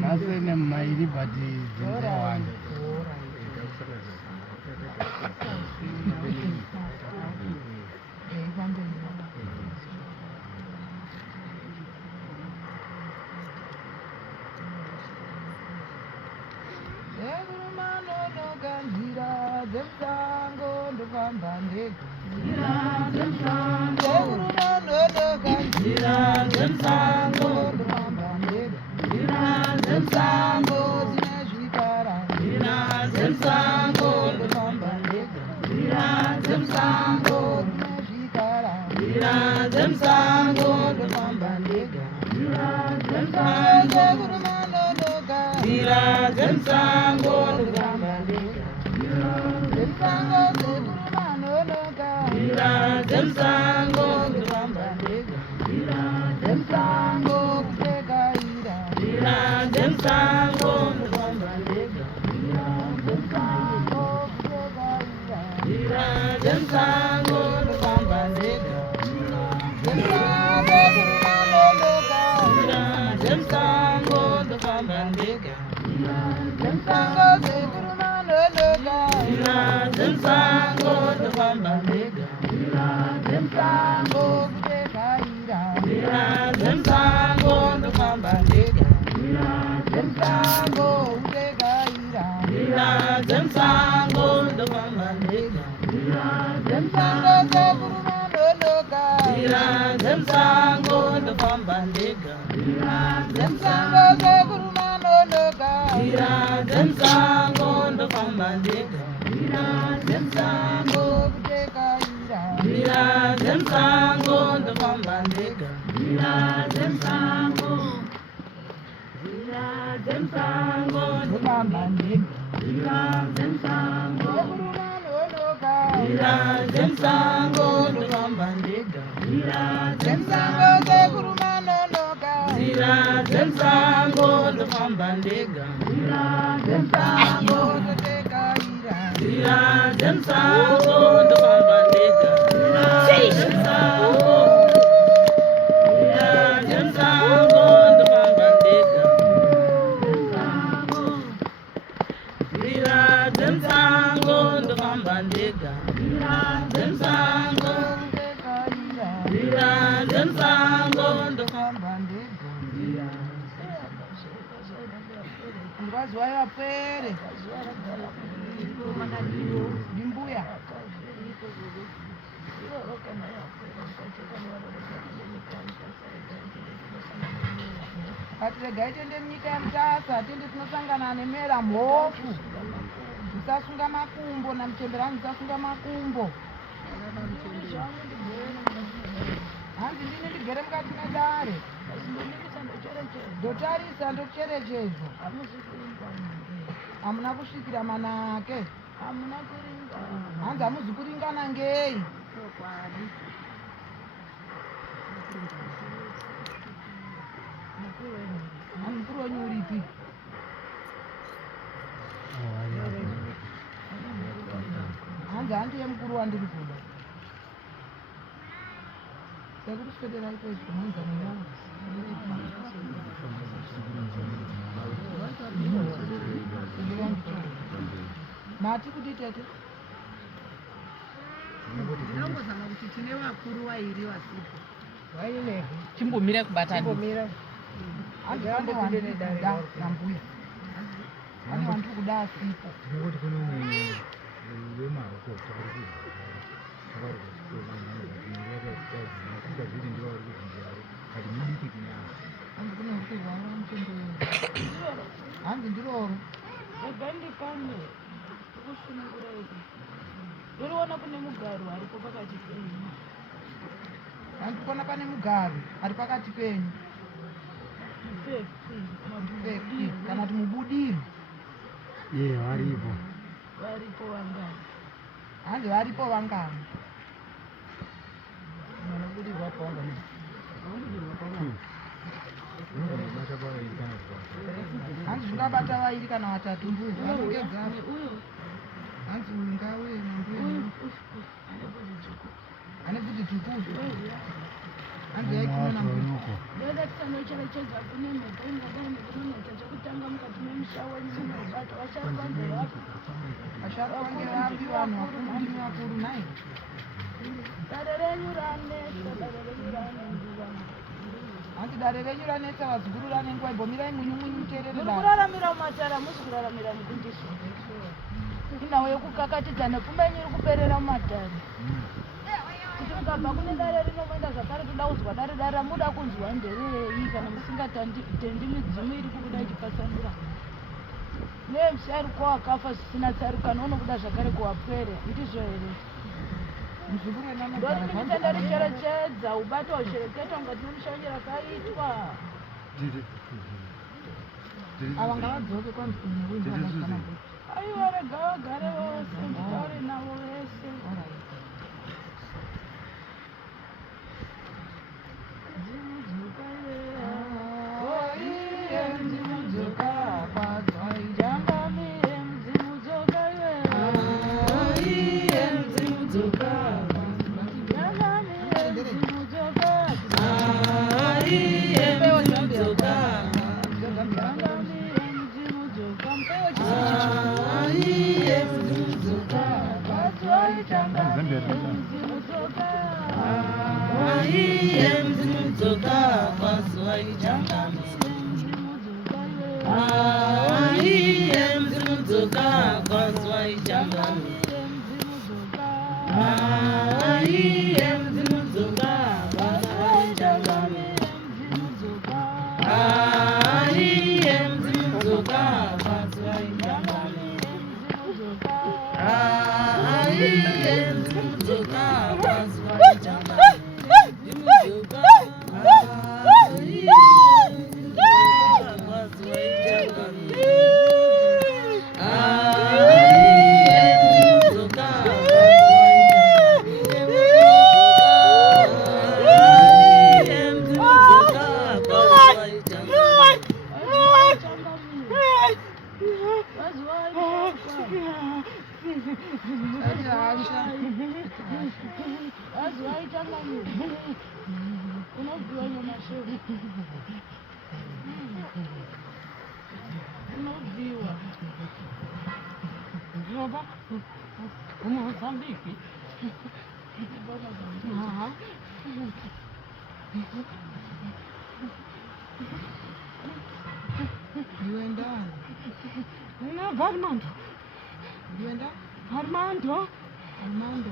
Nasene mairi but zinze one. Amuna kusvikira manake. Hanzi hamuzi kuringana ngei? Mukuru wenyu uripi? Hanzi handiye mukuru wandiri kuda. Sekuti swedera ikwetu hanzi mwana. Mati kuti tete. Ndinongozama kuti tine vakuru vairi vasipo. Vaine chimbomira kubatana. Chimbomira. Hanzi kune dada nambuya. Hanzi vantu kuda asipo. Ndinoti kune umwe wemako tari hanzi ndiroro egandikane kusunungura ezi ndiriona kune mugaro aripo pakati penyu hanzi kuona pane mugaro ari pakati penyu kana kuti mubudiro varipo vangani hanzi varipo vangani Bata vairi kana kuti hanzi zvingabata vairi kana vatatu mbuya vanongedzavo hanzi uyu ngauye nambuya ane bvudzi dzvuku hanzi yaikuno nambuya Dada tisanocherechedza kune mhepo ingadai nekunoneta chekutanga mukati memusha wenyu munobata vasharukwa ngevapi vasharukwa ngevapi vanhu vakuru ndimi vakuru nai dare renyu ranesa dare renyu ranenguva hanzi dare renyu ranetsa vazukuru ranenguva ibhomirai munyu muteerere muri dare kuraramira mumatara musi kuraramira mukundiso inhau yekukakatidza nepfuma yenyu iri kuperera mumadhari kuti mukabva kune dare rino moenda zvakare toda kunzwa dare ramuda kunzwa nderei kana musingatendi midzimu iri kubuda ichipatsanura nemusharukwa wakafa zvisina tsarukano unokuda zvakare kuwapwere ndizvo here muzukuru ndoti timitenda richerechedza ubata ushereketa ungati nemushanje rakaitwa ava ngavadzoke kwamusinewindoaaa aiwa rega vagare vose mutaure navo vese Mozambique. You and I. No, Armando. You and I? Armando. Armando.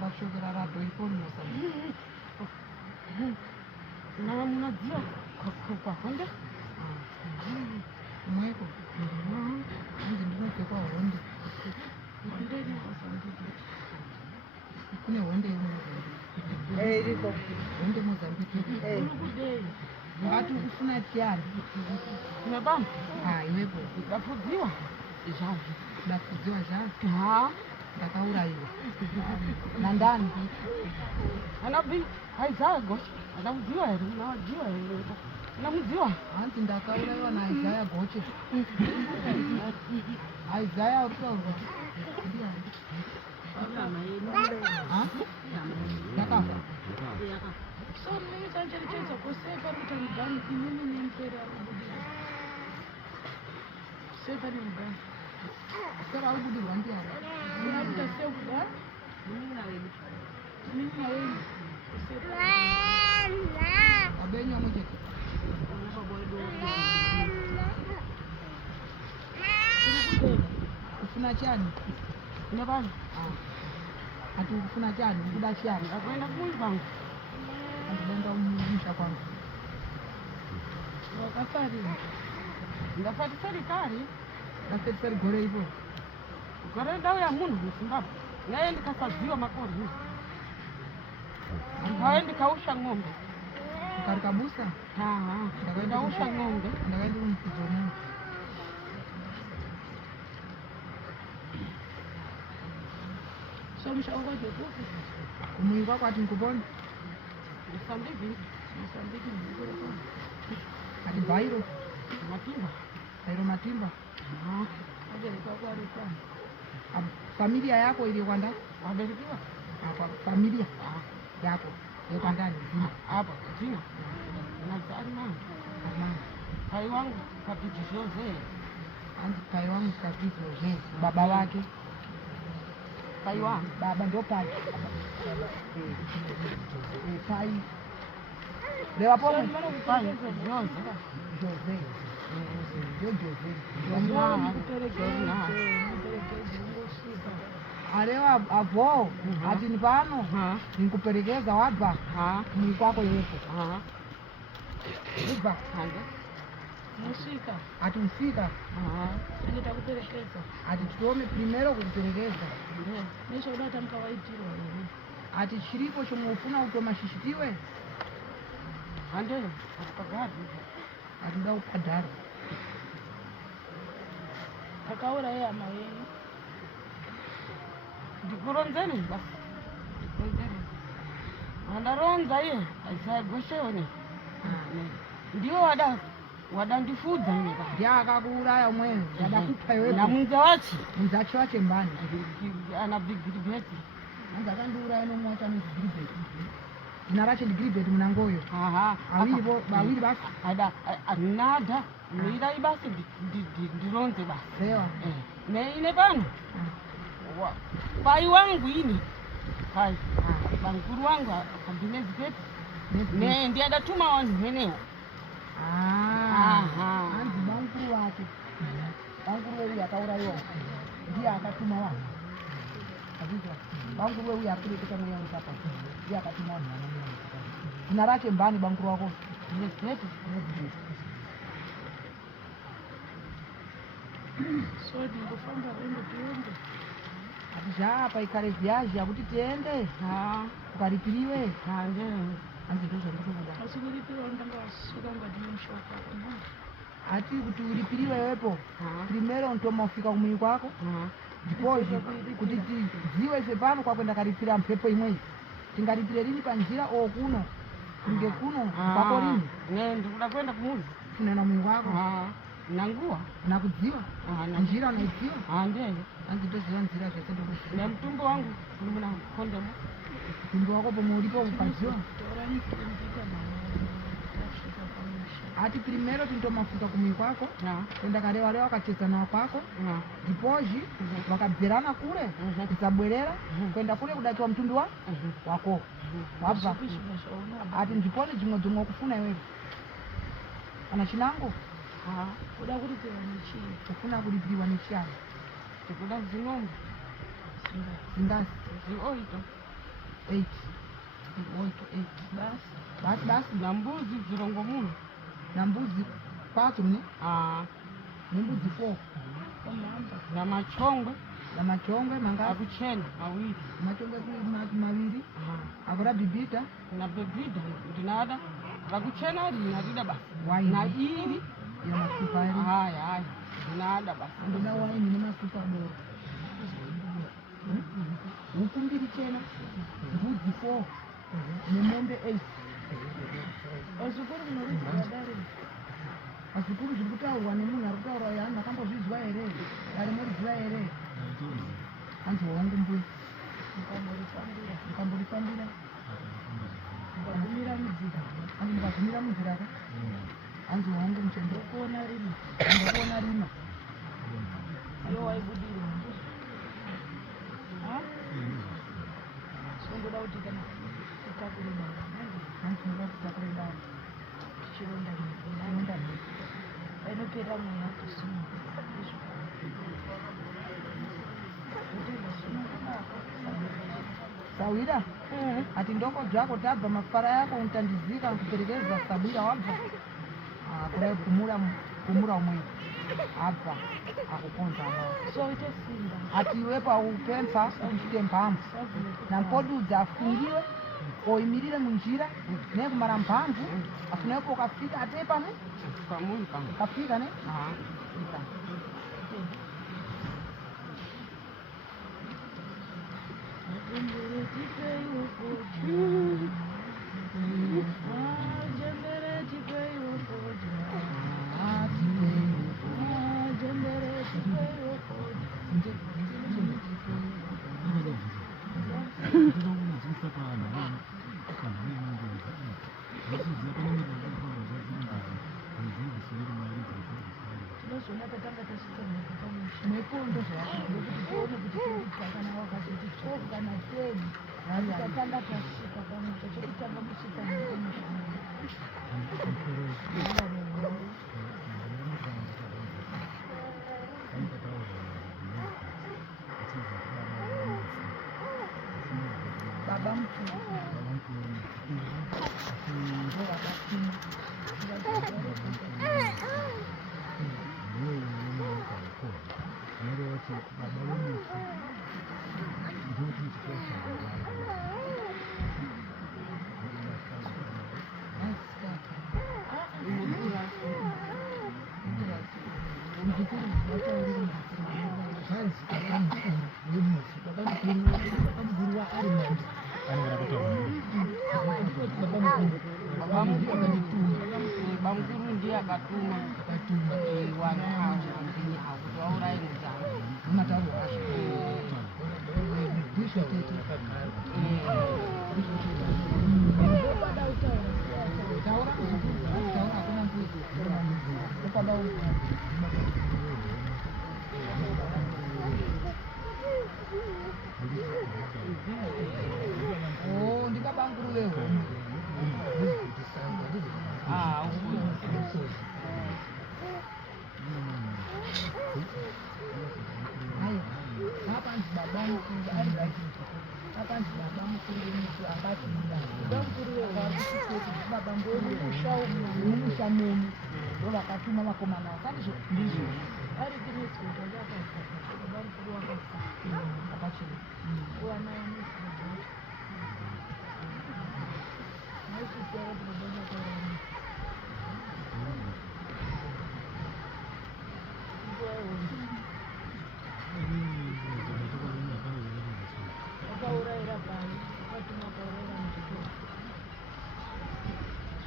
Bashogera rato iponi Mozambique. Na mnajua kwa Honda? Mweko. Hanzi ndinopfekwa honde. Kune honde iriko. Honde Mozambique. Ngati ukufuna tiari. Unabamba? Iwepo. Ndafudziwa. Zvavi. Ndafudziwa zvavi? Ndakaurayiwa. Nandani? Anabi, Isaiah Gochi. Anamudziwa here, unawadziwa here. Unamudziwa? Hanzi ndakaurayiwa naIsaiah Gochi. Isaiah urikutaurwa. Yakafa. So mimi sancherechedza kusepa kuti mugani imimi nempera sepa nemugani Sera aubudirwa ndiani? unakuta sekuda mimi na wewe Abenyu amujeke. Kufuna chani? kuna vanhu Ati ukufuna chani? Ukuda chani? akuenda kumuli kwangu Andidenda umusha kwangu. wakafarira ndafatisari kari Ndapedzisari gore ipo. gore ndauya munhu muzimbabwe naye ndikasadziwa makore ndikauya ndikausha ng'ombe Ukarikabusa? ndausha ng'ombe Ndakaenda kumupizoni. so mushango kwaje kupi Kumuikwa kwati nkubona? Mosambiki ndiko. Ati Bairo Matimba. Bairo Matimba. Abereka kwa Rutana. Familia yako ilikuwa ndani? Waberikiwa? Hapa familia yako ilikuwa ndani nzima? Hapa nzima. Na sana. Pai wangu kapiti Jose. Anzi pai wangu kapiti Jose. Baba wake? Pai wangu. Baba ndio pai. Pai. Lewa pomo? Pai Jose. Jose. Alewa avo ati ni pano nikuperekeza wabva mwili kwako yepo ubva Musika. ati usika Nitakuperekeza. ati tuone primero kukuperekeza Nisho udata mkawaitiro ati chiripo chomwe ufuna utomashishitiwe ande akagadi ati uda upadhara akaura yeye amaweni ndikuronzeni basi ndironzeni andaronza iye aisagoshewone ndiwo wadandifudza nyika ndiye akakuuraya umweyo adakupha iwepo namunza wachi munzachi wache mbani ana bigiribeti anzi akandiuraya nomwacha nezigiribheti zina rache ndigiribheti munangoyo awiri basi nada mirai basi ndironze basi sewa neine pano pai wangu ini pai bankuru wangu akandinezipeti ndiye adatuma wanhu henewo anzi bankuru wake bankuru weuyu akauraiwa ndiye akatuma wanhu azizwa bankuru weuyu akureketa mweya urikapa ndiye akatuma wanhu vanomweya zina rache mbani bankuru wako nezipeti so ndingofamba rendo tiende ati zvaapa ikare vyaji yakuti tiende ukaripiriwe anzi ndozvandikuda asi kuripiriwa ndanga wasvika ngati mushoka ati kuti uripiriwe iwepo primero ntomafika kumwiri kwako ndipozi kuti tidziwe sepano kwakwenda karipira mpepo imweyi tingaripire rini panjira okuno kunge kuno kwako rini ndikuda kwenda kumuzi kunena mwiri wako nanguwa nakudziwa njira unaidziwa ndeye anzi ndoziva nzira zvese ndokuziva nemutumbo wangu ndimuna kondemu mutumbo wako pomwe ulipo ukaziwa ati primero tintomafika kumwiri kwako kwenda kareva ukachezana kwako ndipozi vakabverana kure tisabwerera kwenda kule kudakiwa mtumbi wako wabva ati ndipone dzimwe ukufuna iwewe kana chinango kuda kuripirwa nechii ufuna kuripiriwa nechiyani tikuda zinombe zingasi zioito 8 basi nambuzi zirongomuna nambuzi kwadzo ne nembudzi 4 namachongwe mangasi akuchena mawiri machongwe maviri akurabhibhidha nabhebhidha ndinada rakuchena rinarida basi waini nairi yamasupa ari haya ndinada basi ndoda waini nemasupa doro huku mbiri chena mbudzi 4 nemombe 8 azukuru munorudzwa dare azukuru zviri kutaurwa nemunhu ari kutaura uyo anhu akambozvizwa here ari muriziva here anzi wangu mbuyi mukamborifambira mukagumira mudzira anzi mukagumira mudziraka anzi wangu muchendo kuona rima andokuona rima iyo waibudira songoda kuti kana utakure dara anzi noda kutakure dara chironda chironda inopera mweya kusima sawira ati ndoko dzako tabva mafara yako untandizika kuperekeza sabwira wabva kudai kumura umwe abva akukonza so ite simba ati iwepo aupempa kuti mphamvu nampodudza afungiwe oimirire munjira nekumara mphamvu afunepo ukafika atei pamuri ukafika ne fundo zvekuti tione kuti tirikutanga wakati tichoka na teni tikatanga tasvika pamwepo chekutanga musvika baba mkuu bamukuru ndiye akatuma vanhu avo vambiri avo kuti vaurayiridza matauro azvo ndizvo tete taura hakuna mbuzi upada ndikabanguru vehomwe akanzi baba mukuru ari vazhinji akanzi baba mukuru vemusi akati baba mumusha memu ndo vakatuma vakomana vakatizvo ndizvo ari baba mukuru akachena akaurayira pari akatuma akaurayira muchikoro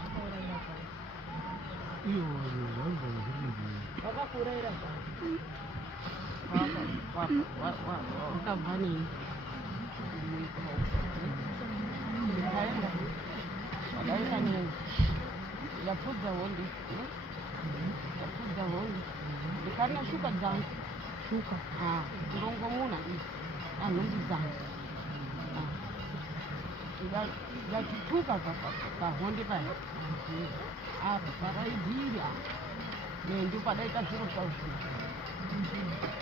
akaurayira pari vakakuurayira pari wakabva nei wadaenda nei ndapfudza hondi ndikana shuka dzangu shuka ndongomuna anhumbi dzangu ndachituka pahondi paya apa paraibhiri nendo padaita zviro zvazvo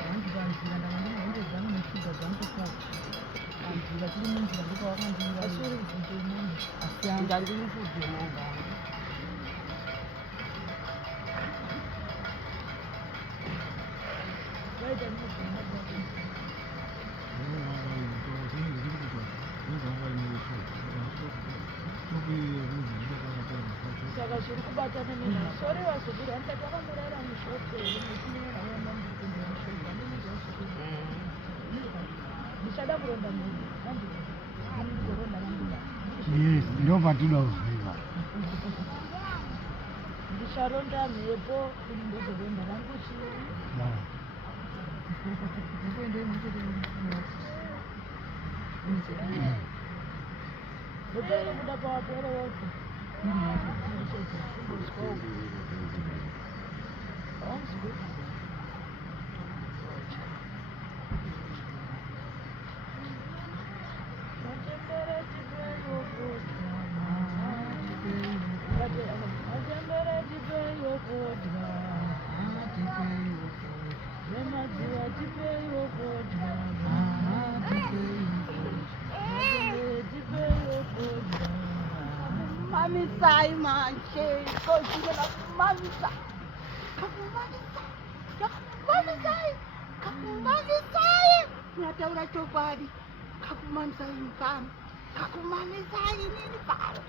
vanzivanzira ndavandinahombe dzangu neshuga dzangu totsvaka anzira tiri munzira ndopavakandiira asiri mvunzemunhu asi ndandiri mfudze moga vaita nezvemabaa saka zviri kubatana nezvisori vazobiri andikati vakamurayira mushoko ndichada kuronda munhu andizoronda vanduva ndovatinoda kuziva ndicharonda mhepo kuti ndozoronda vangu chii ndotoiri kuda pawapere wose Mamisai manje, kojinela mamisai. Kakumamisai. Nataura chokwadi. Kakumamisai mfano. Kakumamisai nini paro.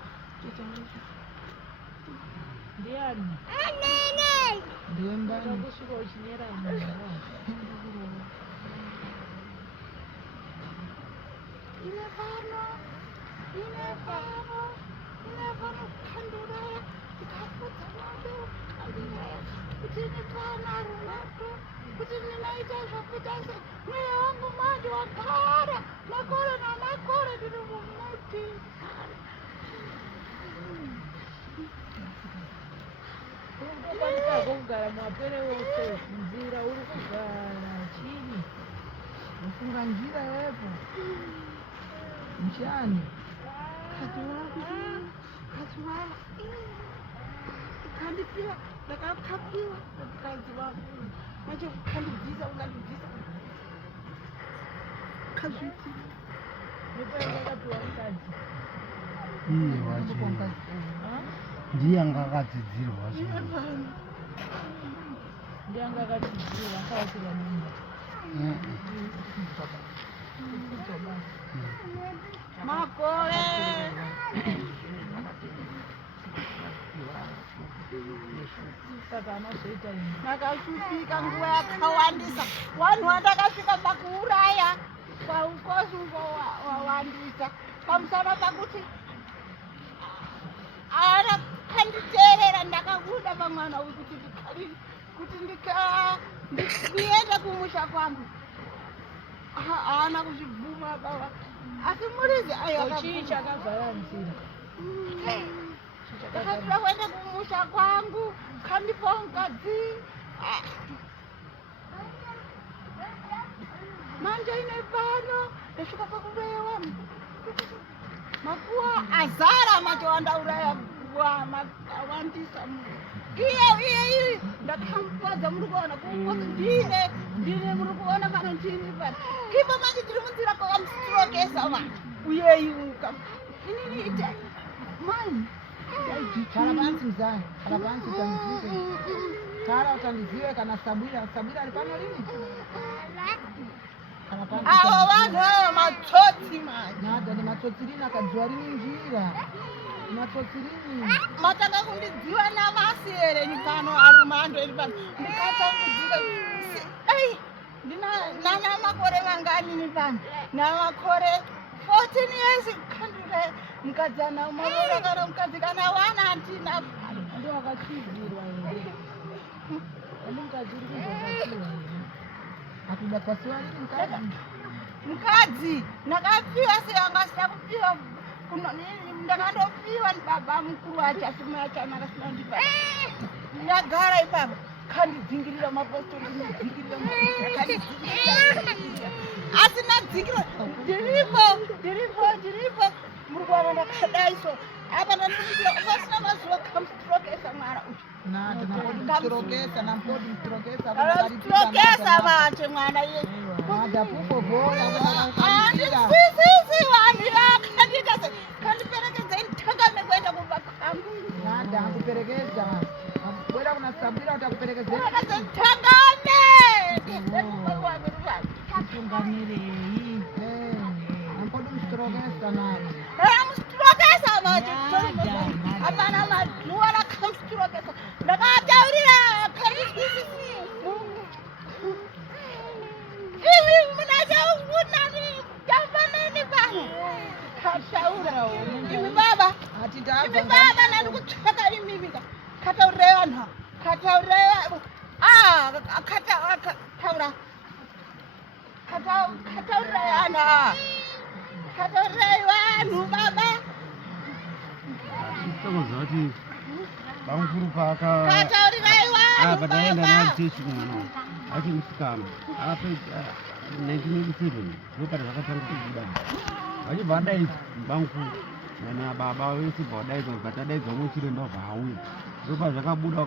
ndiani ndembani kusvika uchinyera munhu inefano kukhanduraya tikapudza moto andinaya kuti nefana runato kuti ninaita zvakuita se mweya wangu manje wagara makore namakore ndiri mumuti urikukwanisako kugara mapere wose nzira uri kugara chini ufunga njira iwepo mchani kazi wangu ukandipia ndakatapiwa kazi wangu macho ukandibvisa kazviti Nipakapiwa mukadzi. iye wacho ndiye anga akadzidzirwa Ndianga akadzidzirwa akaisirwa mimba. makore Saka anozoita ini. ndakashupika nguva yakawandisa vanhu vandakasvika pakuuraya paukosungo wawandisa pamusana pakuti ana kanditeerera ndakabuda pamwana uyu kuti ndiende kumusha kwangu haana kuzvibvuma baba asi murizi Chii chakavhara nzira? ndakatira kuende kumusha kwangu kandipa mukadzi manje ine pano ndasvika pakubewa makuwa azara macho wandauraya wandisa iye ndakamupadza muri kuona ndine muri kuona pano ndini pano ipo manje tiri munzira kwakamusitirokesa vanhu uyeyuka inini ite mani khala pansi mzangu khala pansi utandizive khala utandizive kana sabwira ari pano lini khala pansi avo vanhu ava matsotsi manje nada ni matsotsi lini akadziwa rini njira matsotsi lini matanga kundidziwa navasi here ni pano arumando iri pano ndikatambudzika ei nana makore mangani ni pano namakore 14 years kandire mukadzi ana maroro kana mukadzi kana wana handina Ndio wakachizirwa here. Ani mukadzi uri kuzopasiwa here. akudapasiwa lini mkadzi mukadzi ndakapiwa seangasina kupiwa ndakandopiwa nibaba mukuru wacho asima yacho anakasina kundipa ndagara ipapa kandidzingirira mapostori asi nadzingirira ndiripo muri kuwana ndakadaiso apa ndandikuitira upasina mazuva kamusitirokesa mwana uyu nada nampodi mstirokesa anostirokesa manje mwana yesu nada pukogoya handisisi vanhu vakandita se kandiperekedzei ntangame kuenda kumba kwangu nada akuperekeza bwera kuna sabwira kuti akuperekezei perekedze ntangame Tungamirei. nampodi mstirokesa nada amusitirokesa manje hapana mazuva rakamusitirokesa ndakataurira kandisisi ivi munachaunani yafanani pano kataura imi baba imi baba nandikutsvaka imivika kataurai vanhu kataurai kataurai vanhu kataurai vanhu baba tokoza kuti bamukuru kataurirai vanhu pataenda baba nachechi kumwana achi musikana apedza 1987 ndopata zvakatanga kubuda vachibva adaidza bamukuru na baba vese bva vadaidza vatadaidza umwe chiremba bva auya ndopa zvakabuda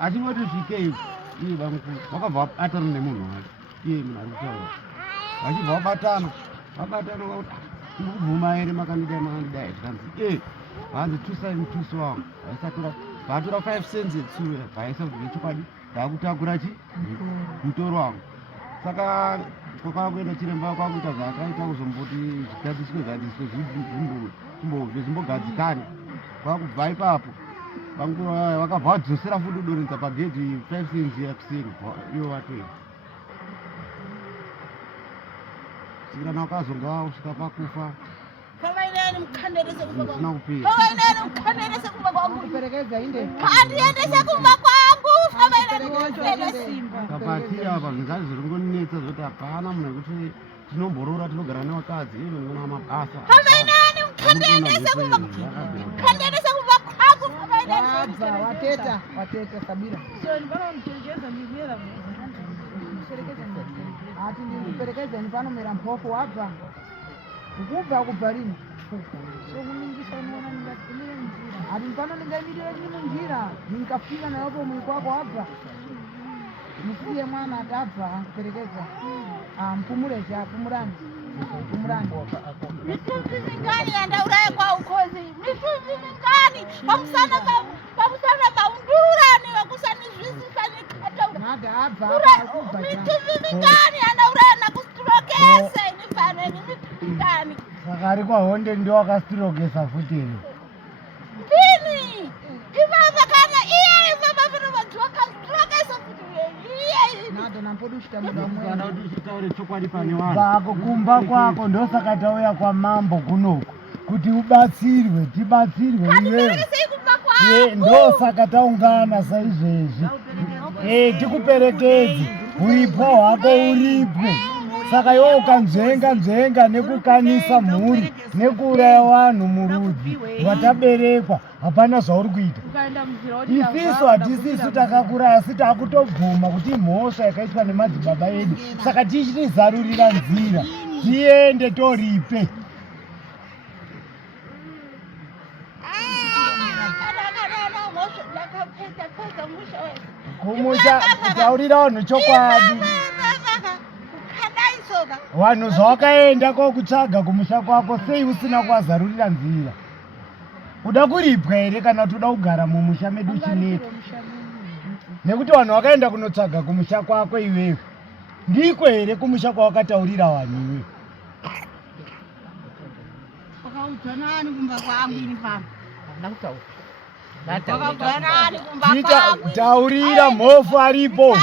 achingoti svikei iye bamukuru vakabva vabatana nemunhu wake iye munhu ari kutaura vachibva vabatana vakuti ndikubvuma here makandidai tikanzi vanzi 2 cents 2 swangu vatora 5 cents yetsuya vaisa kuti nechokwadi ndakutakura mutoro wangu saka kwakakuenda chiremba kwakuita zvaakaita kuzomboti zvitadziswe zvimbogadzikane kwakubva ipapo panguva vakabva vadzosera futi kudoredza pagedhi 5 cents yakuseri iwo watoenda sikirana wakazonga usvika pakufa pavaineni mukhanderese kumba zvisina kwangu kupera pavaineni mukhanderese kumba kwangu kuperekedza inde kandiendese kumba kwangu pavaineni mukhanderese kapati apa zvingazi zviri kungonetsa zvoti hapana munhu wekuti tinomborora tinogara nevakadzi ivo ndingona mabasa pavaineni mukhanderese kumba kwangu pavaineni wateta sabira So ndipano mchecheza mimera. ati ndikuperekezeni pano mera mphoko wabva ukubva kubva lini ati pano ndingaimirire chini munjira ndikafika nayo pomwe kwako wabva musiye mwana atabva ankuperekeza mpumurezve apumurani mituzi mingani yandauraya kwa ukhozi mituzi mingani pamusana paundurani vakusanizvisisa nikataura mituzi mingani yandauraya nakusitirokese inifaneni mituzi mingani saka ari kwahonde ndio wakasitirokesa futini tini ivava kana iye ivava vino vantu vakasitirokesa futi iye nado nampodushita muda kana kuti uchitaure chokwadi pane vanhu pako kumba kwako ndosaka tauya kwamambo kunoku kuti ubatsirwe tibatsirwe iwewe ndosaka taungana saizvezvi tikuperekedze uripo hwako uripwe saka iwe ukanzvenga nekukanisa mhuri nekuuraya vanhu murudzi rwataberekwa hapana zvauri kuita isisu hatisisu takakuraya asi takutobvuma kuti mhosva yakaitwa nemadzibaba edu saka tichitizarurira nzira tiende toripe kumusha kutaurira vanhu chokwadi vanhu zvawakaenda kokutsvaga kumusha kwako sei usina kuwazarurira nzira uda kuripwa here kana kuti uda kugara mumusha medu chineti nekuti vanhu vakaenda kunotsvaga kumusha kwako iwewe ndiko here kumusha kwawakataurira vanhu iwewe wakaudzanani kumba kwangu ini pano taurira mhofu aripo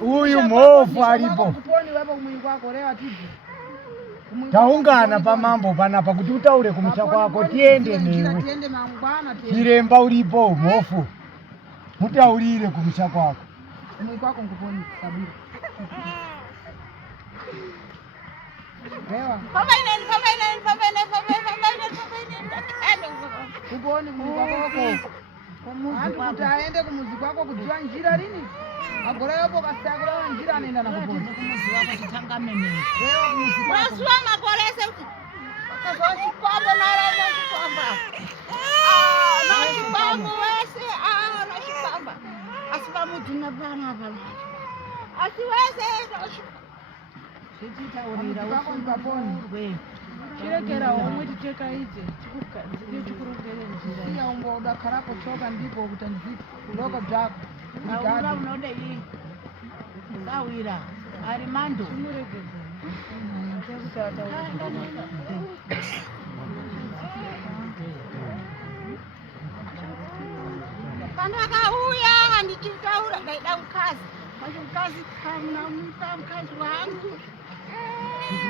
uyu mhofu aripo taungana pamambo panapa kuti utaure kumusha kwako tiende newe chiremba uripo mhofu mutaurire kumusha kwako kuti aende kumuzi kwako kudziwa njira rini agora yopo kasakura njira anaenda nakupona masuwa makorese nashipambo nashipamba nashipambo wese nashipamba asi pamudzina panapa asi wese chirekera omwe tichekaidze tikugadzire chikurongere njira iya umboda kharako choka ndipo kuti ndiziti kuloko dzako aura unode iyi sawira ari mando pandakauya ndichitaura ndaida mukazi mukazi kamnamusa mukazi wangu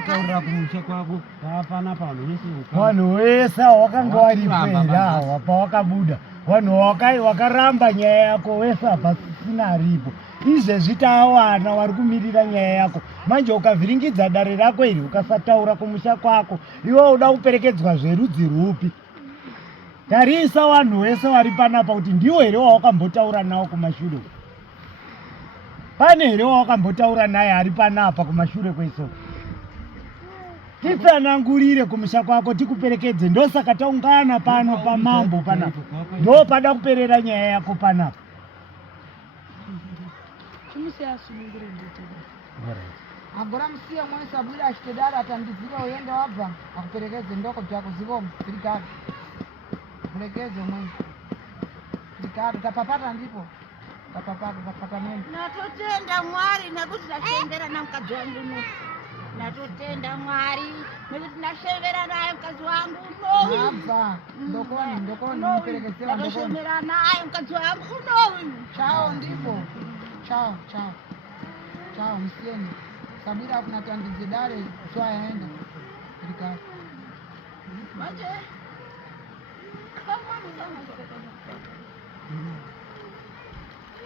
kutaurira kumusha kwako pafana pano vanhu vese wakanga waripera hawa pawakabuda vanhu wakaramba nyaya yako wese hapasisina aripo izvezvi taawana wari kumirira nyaya yako manje ukavhiringidza dare rako iri ukasataura kumusha kwako iwe uda kuperekedzwa zverudzi rupi tarisa vanhu vese vari panapa kuti ndiwo here wawakambotaura nawo kumashure pane here wawakambotaura naye ari panapa kumashure kwesoko titsanangurire kumusha kwako tikuperekedze ndosaka taungana pano pamambo panapa ndo pada kuperera nyaya yako panapa agora musiye mwese abwira achitedara atandiziva uyende wabva akuperekedze ndoko dzako zikomo zirigado murekedze umweni zirigado tapapata ndipo tapapata nene natotenda mwari nekuti ndashembera namukadzi wangu uno natotenda mwari nekuti ndashembera naye mukadzi wangu unoyu abva ndokoni muperekedzewa ndashembera naye mukadzi wangu unoyu chao ndipo chao musiyeni sabira kuna tandidze dare zwa yaenda zirigado manje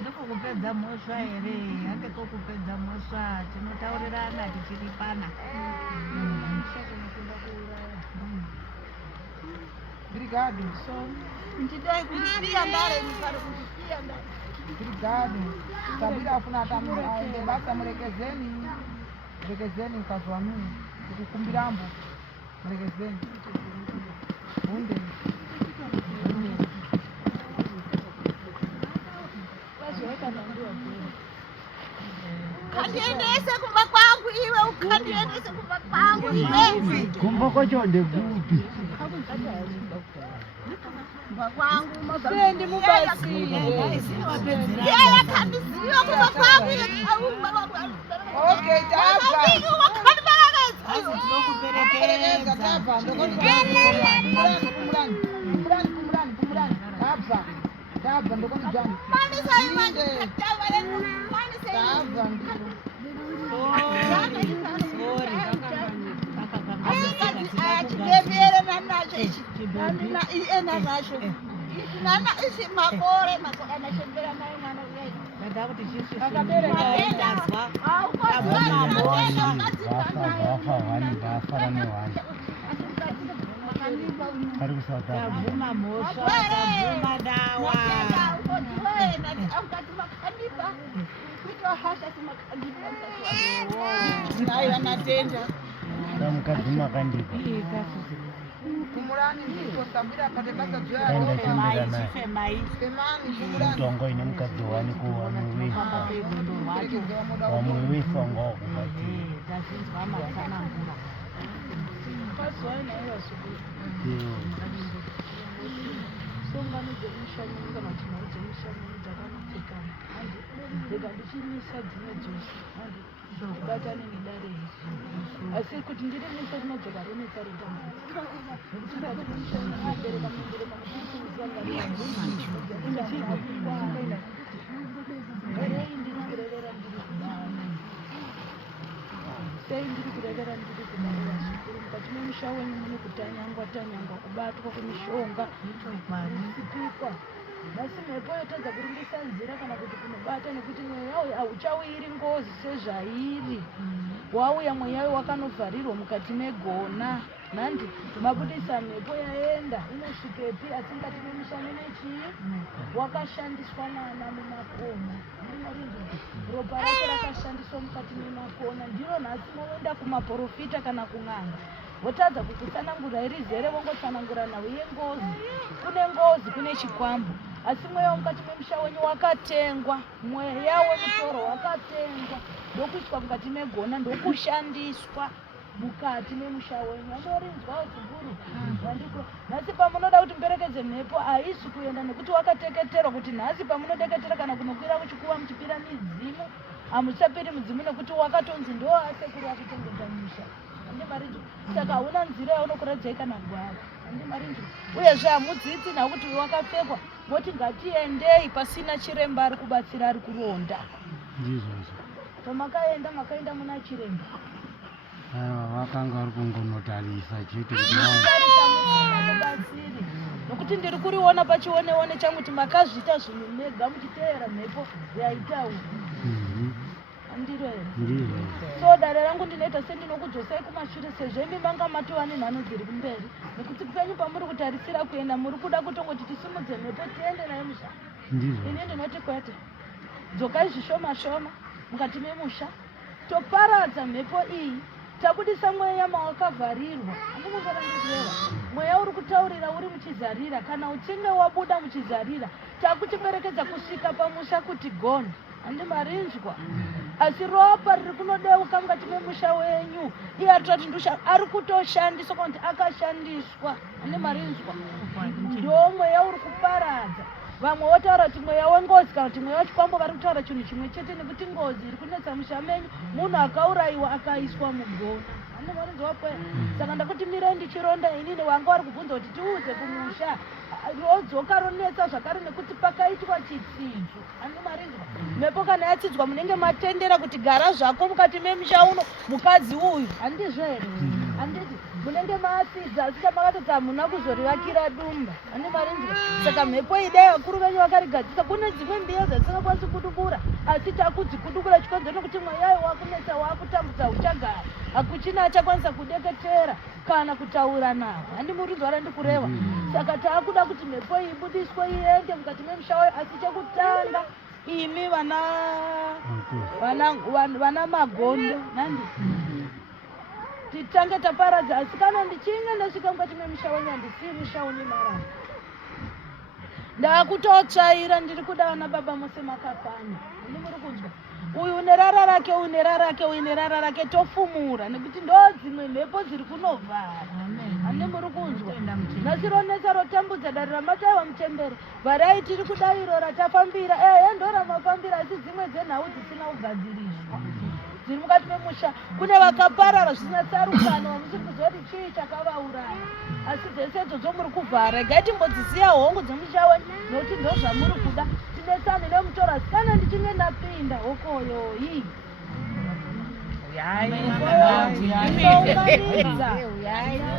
ndokokupedza mhosva here hake kokupedza mhosva tinotaurirana tichiri pana zirigado ndidai kundisiya ndare ndipare kundisiya ndare Obrigado. Sabira afuna atamurende basa murekezeni. Murekezeni mkazi wa Mungu. Kukumbirambo. Murekezeni. Hunde. Kandiendese kumba kwangu iwe, ukandiendese kumba kwangu iwe. Kumba kwacho ndekupi? Kumba kwangu Sendi mubasi. yeye kandiziwa kumba kwangu iwe. Okay, tapa. Wakandibarakeza. Tapa. Ndokoni Tapa ndokoni jani. Mandisa imani. Tapa ndiko. Achibembere nanacho ichi. Ena nacho. Nana isi makore anashembera naye mwana wetu. Mukadzi makandipa. Kumurani ndiko Sabira apate basa Kaenda dzaro. chembera naye. Semani kumurani. Mutongo ine mukadzi wani kuwamwewisa. Wamwewisa ngokubatii. Songanidze mushanyani kana kuti nhau dzemushanyani dzakanopfekana handi ndega ndichimisa dzimwe dzose handi kubatane nedare iri asi kuti ndiri misa rinodzoka ronetsa redambudziko nekuti ndatimushanyani abereka mubereka muchiiiaerei ndiri kurevera ndiri kudana sei ndiri kurevera ndiri kudana zvikuru mukati memusha wenyu mune kutanyangwa kubatwa kwemishonga isipikwa nhasi mhepo yotadza kurumbisa nzira kana kuti kunobata nekuti mweya yawo hauchawiri ngozi sezvairi wauya mweya yawo wakanovharirwa mukati megona nhandi mabudisa mhepo yaenda inosvikepi asi mukati memusha mune chii wakashandiswa mwana mumakona ropa rake rakashandiswa mukati memakona ndiro nhasi moenda kumaprofita kana kun'anga wotadza kukutsanangura irizere wongotsanangura nhau yengozi kune chikwambo asi mweya mukati memusha wenyu wakatengwa mweya wemutoro wakatengwa ndokuiswa mukati megona ndokushandiswa mukati memusha wenyu andorinzwawo chiguru vandiko nhasi pamunoda kuti muperekedze mhepo haisi kuenda nekuti wakateketerwa kuti nhasi pamunodeketera kana kunokwira kuchikuva muchipira midzimu hamuchapiri mudzimu nekuti wakatonzi ndo asekuru akuchengeta musha andimarinzwa saka hauna nzira yaunokuradzai kana gwara andimarinzwa uyezve hamudzidzi nakuti wakapfekwa moti ngatiendei pasina chiremba ari kubatsira ari kuronda Ndizvozvo. pamakaenda makaenda muna chiremba Vakanga vari kungonotarisa chete kuti mubatsiri nokuti ndiri kuriona pachione changu kuti makazviita zvinhu mega muchiteera mhepo yaitaura andiro here ndizvozvo. so dare rangu ndinoita sendinokudzosai kumashure sezvo imi manga matova nenhano dziri kumberi nekuti penyu pamuri kutarisira kuenda muri kuda kutongoti tisimudze mhepo tiende naye musha Ndizvozvo. ini ndinoti kwete dzokai zvishoma mukati memusha toparadza mhepo iyi tabudisa mweya mawakavharirwa andinongora ndizvera mweya uri kutaurira uri muchizarira kana uchinge wabuda muchizarira takuchiperekedza kusvika pamusha kuti gone handimarinzwa asi ropa riri kunodeuka mukati memusha wenyu iye atoti ndusha ari kutoshandiswa kana kuti akashandiswa handimarinzwa ndo mweya uri kuparadza vamwe votaura kuti mweya wengozi kana kuti mweya wachikwambo vari kutaura chinhu chimwe chete nekuti ngozi iri kunetsa musha menyu munhu akaurayiwa akaiswa mugona handimarinzwapo saka ndakuti mirei ndichironda inini wanga vari kubvunza kuti tiudze kumusha rodzoka ronetsa zvakare nekuti pakaitwa chitsidzo handimarinzwa mhepo kana yatsidzwa munenge matendera kuti gara zvako mukati memusha uno mukadzi uyu handizvo here handiti munenge maatsidza asi chamakatoti hamuna kuzorivakira dumba handimarinzwa saka mhepo idai vakuru venyu vakarigadzisa kune dzimwe mbiya dzasingakwanisi kudukura asi takudzikudukura chikonzero nokuti mweyayo wakunetsa wakutambudza uchagara hakuchina achakwanisa kudeketera kana kutaura navo handimurinzwa randikureva saka taakuda kuti mhepo iyi ibudiswe iende mukati memusha wayo asi chekutanga imi vana magondo nandi titange taparadza asi kana ndichinge ndasvika mukati memusha wenyu handisii musha une marara ndakutotsvaira ndiri kuda vana baba mose makapana ini muri kunzwa uyu une rara rake une rara rake uine rara rake tofumura nekuti ndo dzimwe mhepo dziri kunovhara ani muri kunzwa nasironesa rotambudza dare ramataiwa mutembere varai tiri kuda iro ratafambira ndo ramafambira asi dzimwe dzenhau dzisina kugadziriswa dziri mukati memusha kune vakaparara zvisina tsarukano vamusi kuzoti chii chakavauraya asi dzese idzodzo muri kuvhara regai timbodzisiya hongu dzemusha wenyu nokuti ndo zvamuri kuda tidetsane nemutora asi kana ndichinge ndapinda hokoyoyi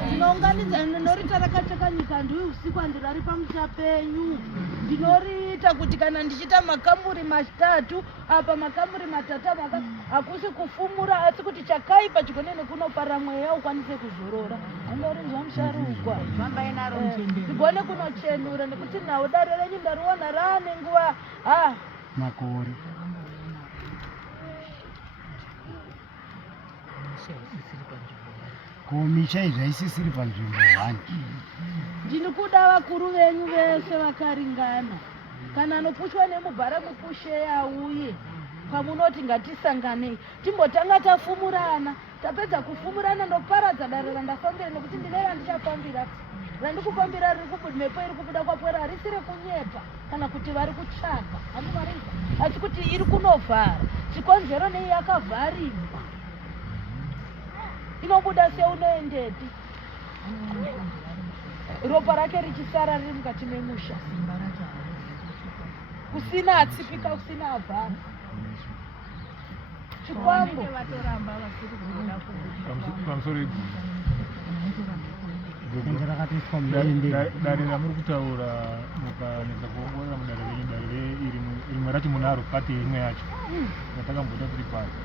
ndinounganidza ndinorita rakacheka nyika ndiuyi usiku handirari pamusha penyu ndinoriita kuti kana ndichiita makamuri matatu apa makamuri matatu apa hakusi kufumura asi kuti chakaipa chigone nekunoparira mweya ukwanise kuzorora andorinzwa musharukwa ndigone kunochenura nekuti nawo dare renyu ndariona raane nguva makore kumisha izvi haisisiri panzvimbo 1 ndiri kuda vakuru venyu vese vakaringana kana anopushwa nemubhara mupushe yauye pamunoti ngatisanganei timbotanga tafumurana tapedza kufumurana ndoparadza dare randafambira nekuti ndine randichafambira randikufambira mhepo iri kubuda kwapwera harisi rekunyepa kana kuti vari kutsvaga handimarinza asi kuti iri kunovhara chikonzero nei yakavharirwa inobuda seunoendeti ropa rake richisara riri mukati memusha kusina atsipika kusina avhara chikwambo dare ramuri kutaura mukanetsa kuongorora mudare renyu dare rimwe racho munaro kati imwe yacho yatakamboda tiri pasi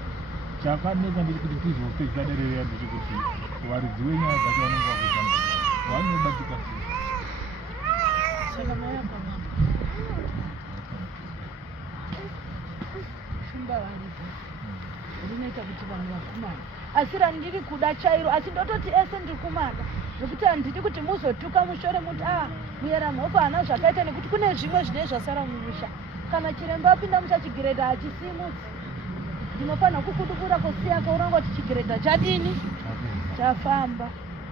chakanetsa ndechikuti tizopedza dare reya ndechikuti waridzi wenyaya dzacho vanenge vakutamba vanobatika shumba varidzi rinoita kuti vanhu vakumana asi randiri kuda chairo asi ndototi ese ndikumana nekuti handidi kuti muzotuka mushore muti muyera mhopo hana zvakaita nekuti kune zvimwe zvine zvasara mumusha kana chiremba apinda muchachigiredha hachisimudzi ndinofanira kukudukura kusiya kaurangoti chigiredha chadini chafamba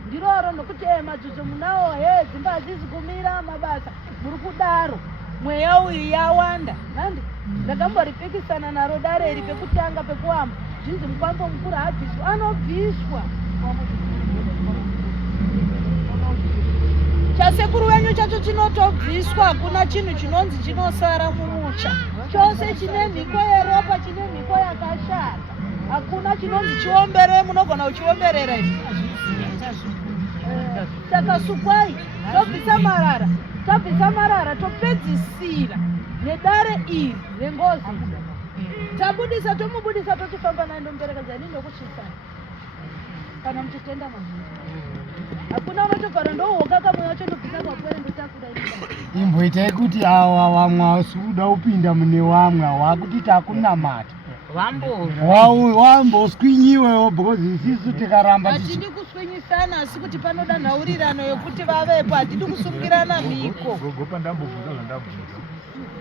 ndiroro nokuti madzudzi munawo dzimba hadzizi kumira mabasa muri kudaro mweya uyu yawanda nandi ndakamboripikisana naro dare iri pekutanga pekuamba zvinzi mukwambo mukuru habviswa anobviswa chasekuru wenyu chacho chinotobviswa hakuna chinhu chinonzi chinosara mumusha chose chine mhiko yeropa chine mhiko yakashata hakuna chinonzi chiombere munogona kuchiomberera saka sukwai tobvisa marara tabvisa marara topedzisira nedare iri rengozi tabudisa tomubudisa tochifamba naye ndomberekedza ini ndokusvisana kana muchitenda mazviri hakuna unotogara ndohokaka mweya wacho ndobvisa kwapwere ndotakura imboitai kuti awa vamwe vasikuda kupinda mune vamwe havakuti takunamata wamboswinyiwewo because isisu tikaramba hatidi kuswinyisana asi kuti panoda nhaurirano yokuti vavepo hatidi kusungirana mhiko gogopa ndambobvunza zvandabvunza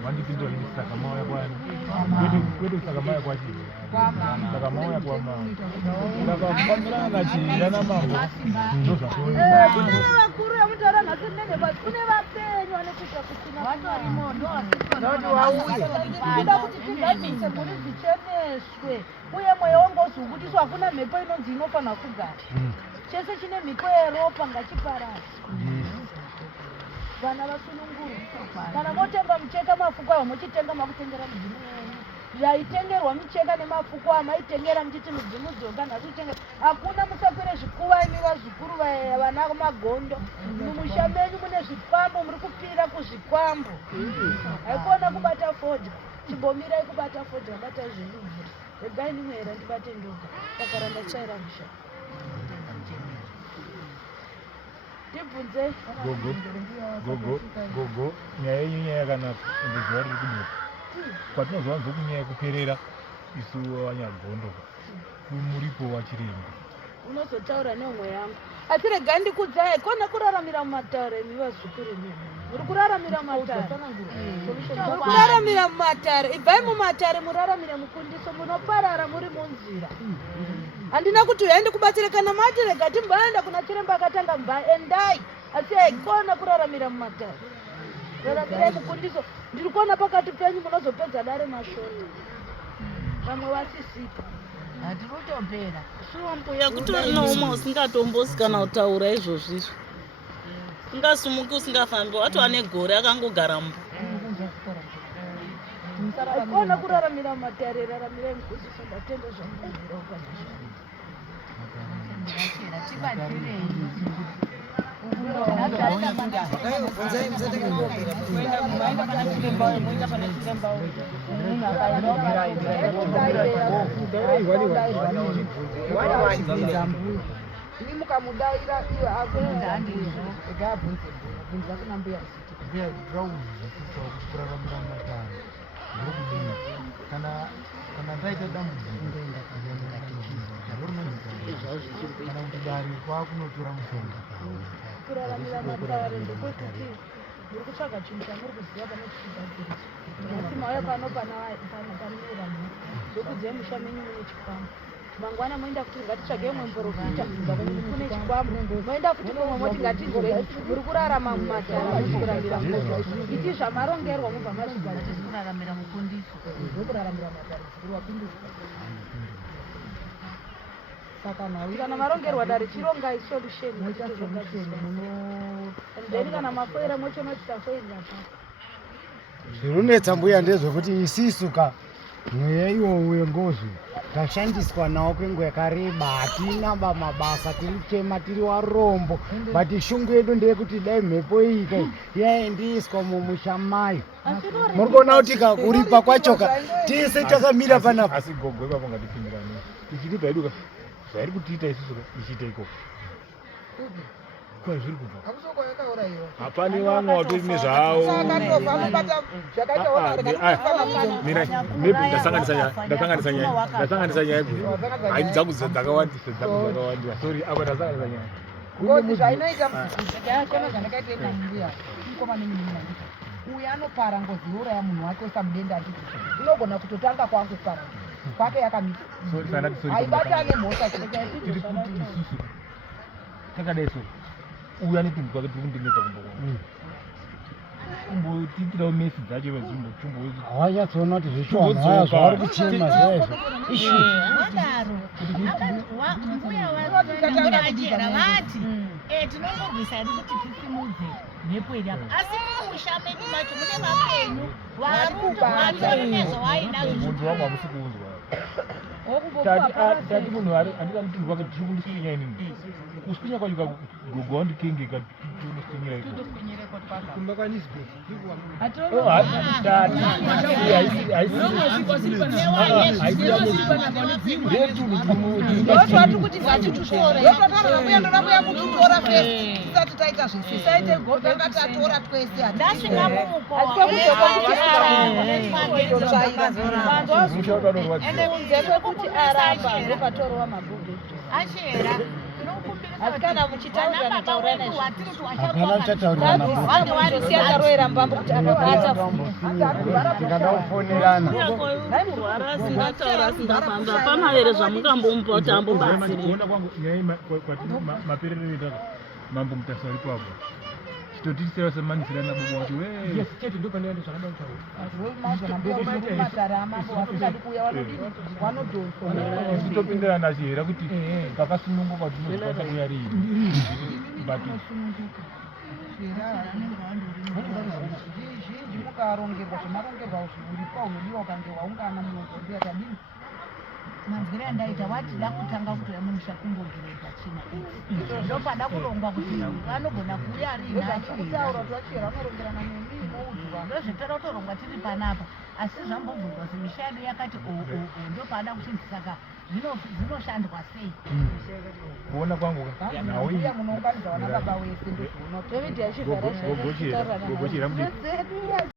vandipindura nemi saka mauya kwani kwete kusaka mauya kwachii saka mauya kwama saka kufambirana nachirira namambo ndo kune vakuru vemutaura nhasi rinenge pasi kune vapenyu vanekuita kusinakuda kuti tigadzise mhuri dzicheneswe uye mweya wangu uzibudiswa hakuna mhepo inonzi inofanira kugara chese chine mhiko yeropa ngachiparadzwa vana vasununguru kana motenga mucheka mafuko avo mochitenga makutengera mudzimu wenyu yaitengerwa micheka nemafuko amaitengera muchiti mudzimu dzoga nhasi uchitengera hakuna musakwire zvikuva imi vazvikuru vana magondo mumusha menyu mune zvikwambo muri kupira kuzvikwambo haikuona kubata fodya chimbomirai kubata fodya bata zvinhu regai nimwera ndibate ndoga saka randachaira musha ndibvunze gogo nyaya yenyu nyaya yakanaka ende zuva riri kubuda Kwatinozwanza kunyaya kuperera isu vanyagondo muripo wachirembo. Unozotaura neumwe yangu. Asi rega ndikudzai kona kuraramira mumatare imi vazukuru imi. Muri kuraramira mumatare. Muri kuraramira mumatare. Ibvai mumatare muraramire mukundiso munoparara muri munzira. Handina kuti uyaende kubatsire kana mati rega timbaenda kuna chiremba akatanga endai. Asi kona kuraramira mumatare. Raramire mukundiso. Ndiri kuona pakati penyu munozopedza dare mashoni. Vamwe vasisika. Hatirotopera. Mbuya kutori neumwe usingatombosi kana kutaura izvozvizvo. Ungasumuki usingafambi watova negore akangogara mumba. Kona kuraramira mumatare raramire mukundiso ndatenda zvamubvira ukazvizvo. Ini mukamudaira iwe akundaandizvo ega abvunze bvunza kuna mbuya kuraramira mumatare ndokudini kana ndaita dambudziko kana kuti dare kwakunotora mushonga Kuraramira mumatare ndekuti muri kutsvaga chinhu chamuri kuziva pane chichigadzirisa. Asi mauya pano panorira mhuri ndokudzai musha menyu mune chikwama. Mangwana moenda kuti ngatitsvage umwe muprofita kune chikwama. Moenda futi kumwe moti ngatizwe muri kurarama mumatare muchikuramira mumatare. Iti zvamarongerwa mubva mazvigadzirisa. Kuraramira mukundiso. Ndokuraramira mumatare mukuru wapinduswa. Saka nawe kana marongerwa dare chirongai solution moita solution then kana mafoira mocho nochitafoirira zvinonetsa mbuya ndezvekuti isisuka mweya iwowo ngozvi tashandiswa nawo kwenguva yakareba hatina mabasa tiri chema tiri warombo but shungu yedu ndeyekuti dai mhepo iyi yaendiswa mumusha mayo muri kuona kuti kuripa kwachoka tese takamira panapa. Asi gogwe papo ngatipindirane ichiti baiduka zvairi kutiita isusu ichiita ikoko kwazviri kubva hakusoko yakaura iwo hapane vamwe vatori nezvavo. sakatobva mubata zvakaita ndasanganisa nyaya haini dzangu dzakawandisa sorry apa ndasanganisa nyaya ngozi zvainoita chema zvandakaita mbuya mukomana nemininaita uyu anopara ngozi youraya munhu wake usamudenga anditi inogona kutotanga kwakupara kwake yakamita haibatane mhosva tiri kuti isusu takadai so uya netunhu twake tiri kundinetsa kumbotiitirawo mesi dzacho hawanyatsoona kuti zvishoa zvavari kuchema zvaizvo vadaro vati tinongorwisani kuti tisimudze mhepo iri apa asi mumusha medu macho mune vapenyu varunezvawainazvo munhu wangu hamusi kuunzwa tati munhu andika mutunhu wake tiri kundiswinya inini kuswinya kwacho kagogo wandikengeka tinoswinyira ndotwati kuti vatitutore ndototaura mbuya ndoda kuya kututora fesi tisati taita zvese saite gotanga tatora twese ndasvika mumunzeve kuti aramba ndopatorowa magugu achera asi kana muchitaurira nataurana hapana uchataurira vanosiya taroera mbambo kuti akabata tikada kufonerana Rwara asingataura asingafamba hapana here zvamungambomupa kuti ambobatsiri. kuona kwangu nyaya maperero etaka mambo mutasari papo chitotitisera semanisirana bobo wacho chete ndo panoenda zvakadai titopindirana achihera kuti kakasununguka tinozvibata uya rii zvizhinji mukarongerwa zvamarongerwa uripa unodiwa ukange waungana munozombiya tadini manzwire andaita watida kutanga kutoya mumusha kumbogireka china ndopada kurongwa kuti vanogona kuuya rinakutaura kuti vachera vanorongerana nemi moudzwa ndozvitoda kutorongwa tiri panapa asi zvambobvunzwa zimisha yedu yakati ndopada kuchinzi saka zvinoshandwa sei kuona kwangu nauya munounganidza vana baba wese ndozvinodavid gogochera